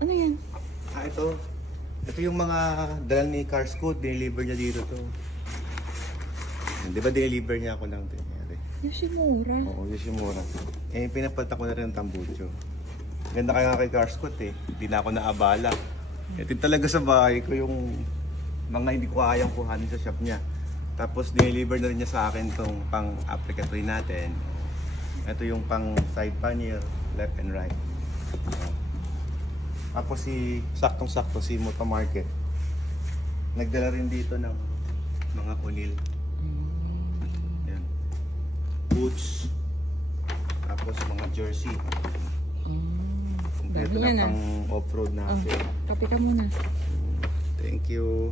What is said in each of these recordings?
Ano yan? Ito. Ito yung mga dala ni Carscoot. Diniliver niya dito to. Di ba diniliver niya ako ng Tenere? Yoshimura. Oo, Yoshimura. Eh, pinapalta ko na rin ng tambucho. Ganda kaya kay Carscoot eh. Hindi na ako naabala. Ito talaga sa bahay ko yung mga hindi ko kayang kuhanin sa shop niya. Tapos diniliver na rin niya sa akin tong pang applicatory natin. Ito yung pang side panel, left and right. Tapos saktong-sakto si Moto Market. Nagdala rin dito ng mga kunil. Yan. Boots. Tapos mga jersey. Kompleto na pang off-road natin. Kape ka muna. Thank you.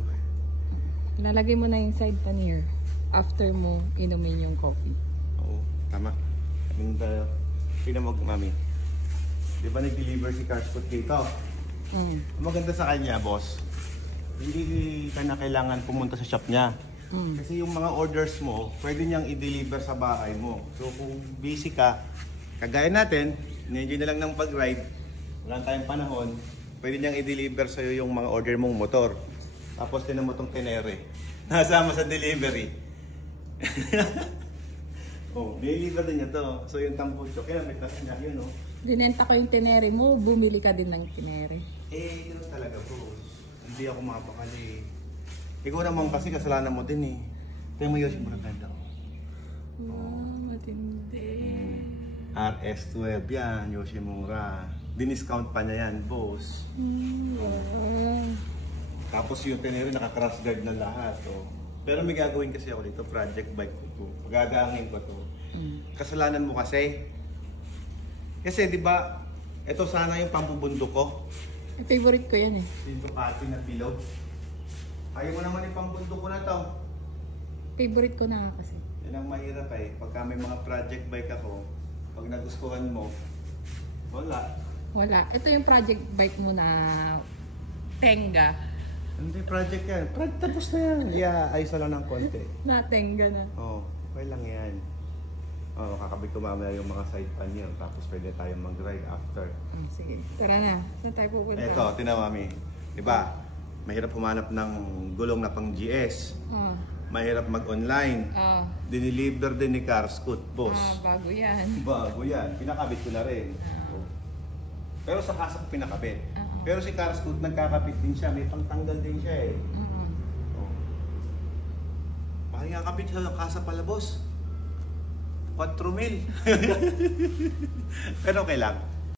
Lalagay mo na yung side pannier after mo inumin yung coffee. Oo, tama. Pinamog, mami. Di ba nag-deliver si Carscoot dito? Ang maganda sa kanya, boss, hindi ka na kailangan pumunta sa shop niya. Kasi yung mga orders mo, pwede niyang i-deliver sa bahay mo. So kung busy ka, kagaya natin, enjoy na lang ng pag-ride, wala tayong panahon, pwede niyang i-deliver sa'yo yung mga order mong motor. Tapos tinan mo itong Tenere. Nasama sa delivery. Oh, deliver din niya to. So yung tambucho, kaya may tas niya yun, oh. Dinenta ko yung Tenere mo, bumili ka din ng Tenere. Eh, yun talaga, boss. Hindi ako mapakali. Ikaw naman kasi kasalanan mo din eh. Kaya mo yun, siguro ganda ko. Matindi. RS12 yan, Yoshimura. Diniscount pa niya yan, boss. Tapos yung Tenere naka-crash guard na lahat. Oh. Pero may gagawin kasi ako dito, project bike ko to. Gagangin ko to. Kasalanan mo kasi. Kasi di ba, ito sana yung pampubundok ko. Favorite ko yan eh. Yung Ducati na pillow. Ayaw mo naman yung pambundok ko na to. Favorite ko na kasi. Yan ang mahirap eh. Pagka may mga project bike ako, pag nagustuhan mo, wala. Wala. Ito yung project bike mo na Tenga. Hindi project yan. Tapos na yan. Yeah, ayos na lang ng konti. Na Tenga na. Oo, okay lang yan. Oo, kakabit ko mamaya yung mga side pan yan. Tapos pwede tayong mag-ride after. Sige, tara na. Saan tayo pupunta? Ito, tinamami. Diba? Mahirap humanap ng gulong na pang GS. Mahirap mag-online. Diniliver din ni Carscoot, boss. Bago yan. Bago yan. Pinakabit ko na rin. Pero sa kasa ko pinakabit. Pero si Carscoot nagkakabit din siya. May pangtanggal din siya eh. Bakit nga kabit sa kasa pala, boss? 4,000. Pero okay lang.